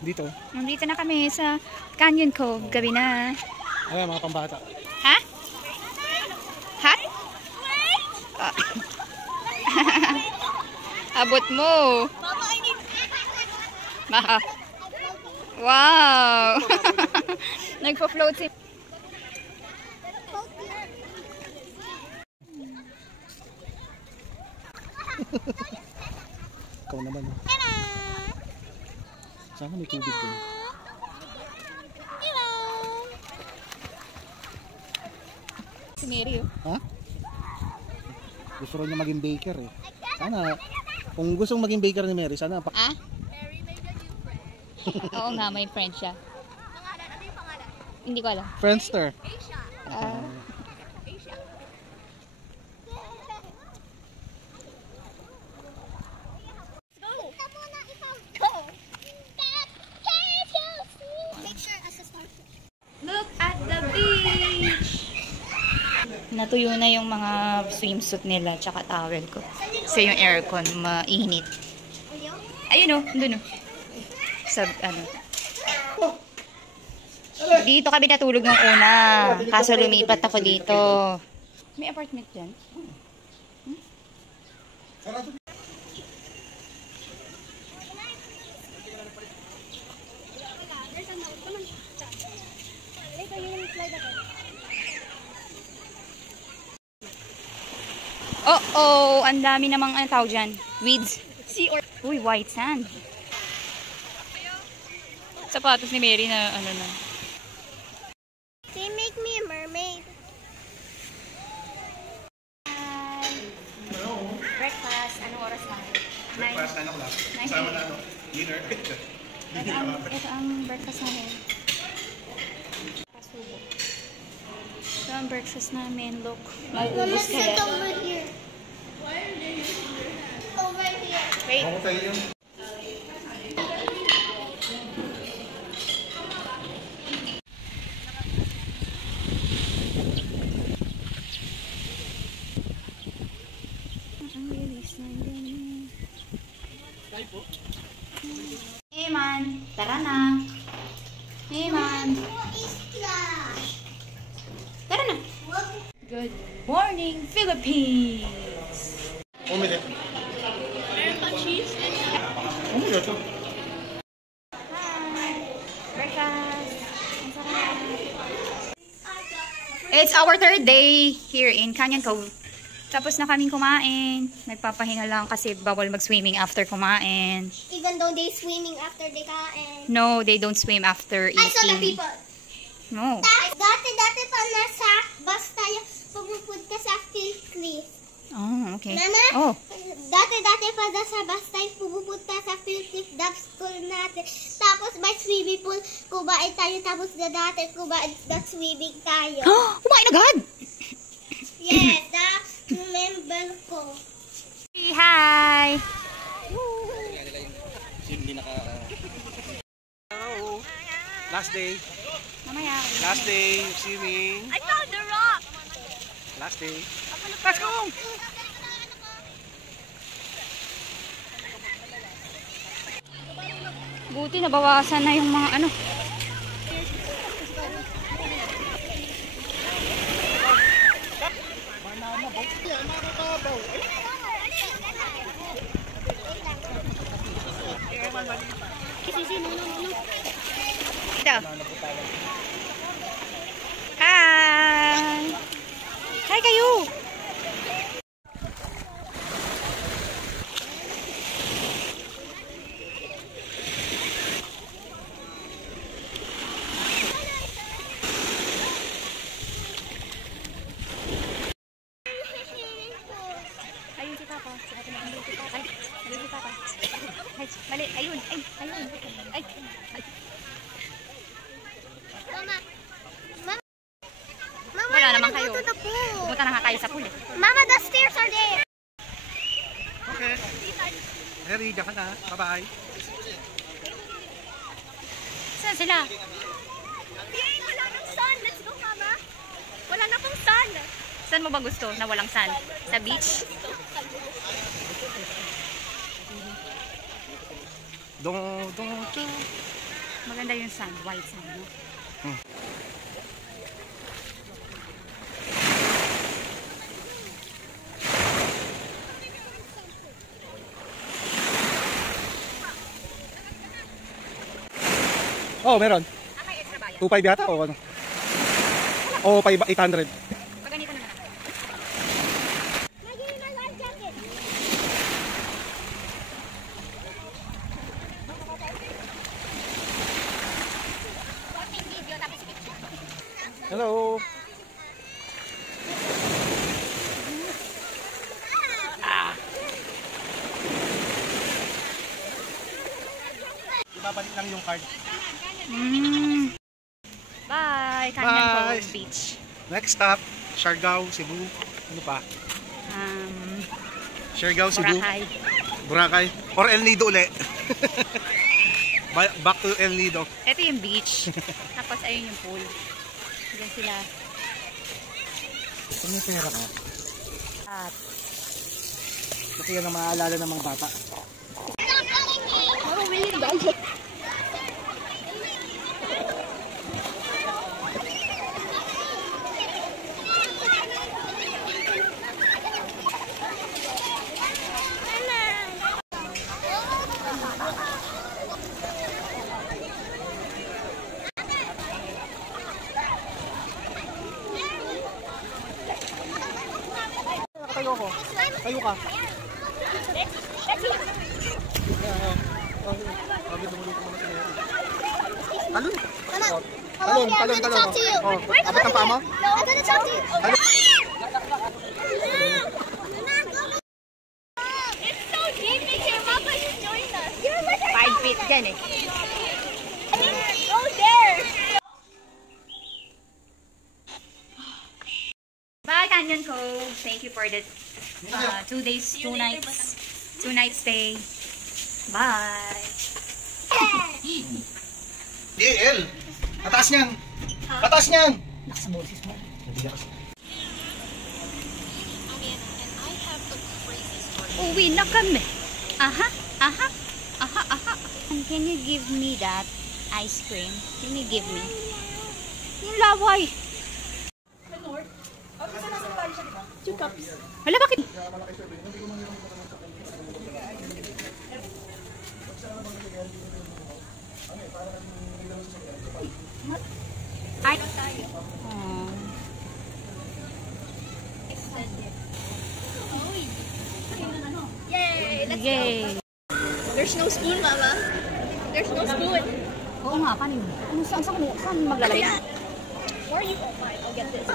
Dito. Nandito na kami sa Canyon Cove. Gabi na. Ayan, mga pambata. Ha? Hat? Abot mo. Maka. Wow. Nagpa-float si... Ikaw naman. Sana may tubig din. Si Mary, oh. Ha? Gusto rin niya maging baker eh. Sana, kung gusto maging baker ni Mary, sana... Ah? Oo nga, may friend siya. Ano yung pangalan? Hindi ko alam. Friendster. Look at the beach! Natuyo na yung mga swimsuit nila tsaka towel ko. Kasi yung aircon, mainit. Ayun o, dun o. Sa ano. Dito kami natulog ng una. Kaso lumipat ako dito. May apartment dyan? Oh, ang dami namang ano tawag dyan. Weeds. Uy, white sand. Sapatos ni Mary na ano na. They make me a mermaid. Hi. Breakfast. Anong oras na? Breakfast, 9 o'clock. Kasama na ano? Dinner. Ito ang breakfast namin. Pasubo. Ito ang breakfast namin. Look, mauubos kaya. Over here. Over here. Wait. Ako tayo yun. Hey man, tara na. Hey man. Tara na. Good morning, Philippines. Omelette. Omelette. Hi. Breakfast. Ang sarap. It's our third day here in Canyon Cove. Tapos na kaming kumain. Nagpapahinga lang kasi bawal mag-swimming after kumain. Even though they swimming after they kain. No, they don't swim after eating. I saw the people. No. Dati pa nasa bus tayo pumupunta sa cliff. Oh, okay. Nana, Oh. dati pa nasa bus tayo pumupunta sa cliff dub school natin. Tapos may swimming pool, kumain tayo. Tapos na dati kumain na swimming tayo. Kumain agad! Yes, that's remember ko. Hi! Hindi naka... Hello! Last day. Mamaya. Last day of swimming. I found the rock! Last day. Let's go! Buti nabawasan na yung mga ano. Ito. Hi! Hi kayo! Ayun si Papa. Ayun si Papa. Ayun si Papa. Ay, mali. Ayun. Ay, ayun. Ay, ay. Mama, Wala naman kayo. go to the pool. Pumunta na nga tayo sa pool eh. Mama, the stairs are there. Okay. Harry, diyan ka na. Bye-bye. Saan sila? Yay, wala nang sun. Let's go, Mama. Wala na pong sun. Saan mo ba gusto na walang sand? Sa beach? Don't Maganda yung sand, white sand, no? Oh, meron. May extra bayad. 2.5 yata o ano? O 800. Pag ganito naman ako. Lagi na life jacket. Video tapos picture. Hello. Ibabalik lang yung card. Bye! Canyon Bye. Cove Beach. Next stop, Siargao, Cebu. Ano pa? Siargao, Cebu. Boracay. Boracay. Or El Nido uli. Back to El Nido. Ito yung beach. Tapos ayun yung pool. Diyan sila. Kung may pera ka, At kasi yan ang maaalala ng mga bata. Ako willing budget. Tayo ko. Tayo ka. Talon. Talon, talon, talon. Oh, abot ang paa mo? No, I'm gonna talk to you. It's so deep in here. Mama, you join us. You're like 5 feet dyan eh. Go there. Bye, Canyon Cove. Thank you for the 2 days, 2 nights. 2 night stay. Bye. DL. Pataas niyan. Pataas niyan. Uwi na kami. Aha, aha, aha, aha. And can you give me that ice cream? Can you give me? Yung laway. Wala, bakit? Ay. Yay. Yay. There's no spoon, Mama. There's no spoon. Oo nga, kanin. Saan maglalagay? Where are you? I'll get this.